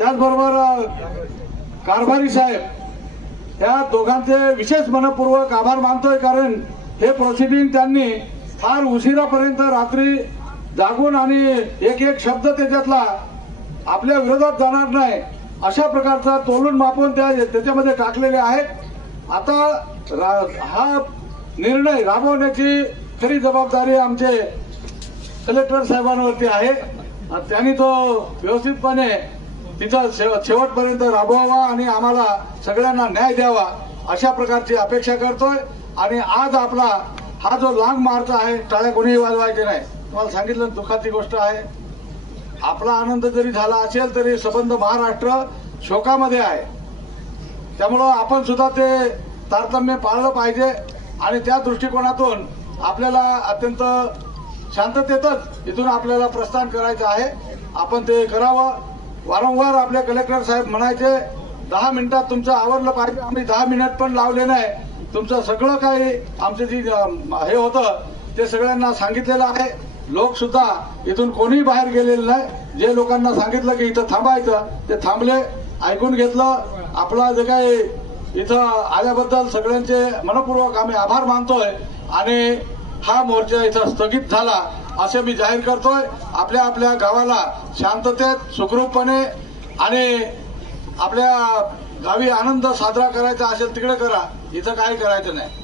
त्याचबरोबर कारभारी साहेब या दोघांचे विशेष मनपूर्वक आभार मानतोय कारण हे प्रोसिडिंग त्यांनी फार उशिरापर्यंत रात्री जागून आणि एक एक शब्द त्याच्यातला आपल्या विरोधात जाणार नाही अशा प्रकारचा तोलून मापून त्या त्याच्यामध्ये टाकलेले आहेत. आता रा- हा निर्णय राबवण्याची खरी जबाबदारी आमचे कलेक्टर साहेबांवरती आहे. त्यांनी तो व्यवस्थितपणे तिथं शेव- शेवटपर्यंत राबवावा आणि आम्हाला सगळ्यांना न्याय द्यावा अशा प्रकारची अपेक्षा करतोय. आणि आज आपला हा जो लांग मार्च आहे टाळ्या कोणीही वाजवायचे नाही. तुम्हाला सांगितलं दुःखाची गोष्ट आहे. आपला आनंद जरी झाला असेल तरी संबंध महाराष्ट्र शोकामध्ये आहे. त्यामुळं आपण सुद्धा ते तारतम्य पाळलं पाहिजे आणि त्या दृष्टिकोनातून आपल्याला अत्यंत शांततेतच इथून आपल्याला प्रस्थान करायचं आहे. आपण ते करावं. वारंवार आपले कलेक्टर साहेब म्हणायचे दहा मिनिटात तुमचं आवरलं पाहिजे. आम्ही दहा मिनिट पण लावले नाही. तुमचं सगळं काही आमचं जी हे होतं ते सगळ्यांना सांगितलेलं आहे. लोक सुद्धा इथून कोणीही बाहेर गेलेले नाही. जे लोकांना सांगितलं की इथं थांबायचं ते थांबले. ऐकून घेतलं. आपला जे काही इथं आल्याबद्दल सगळ्यांचे मनपूर्वक आम्ही आभार मानतोय. आणि हा मोर्चा इथं स्थगित झाला. असे मी जाहीर करतोय. आपल्या आपल्या गावाला शांततेत सुखरूपपणे आणि आपल्या गावी आनंद साजरा करायचा असेल तिकडे करा. इथं काही करायचं नाही.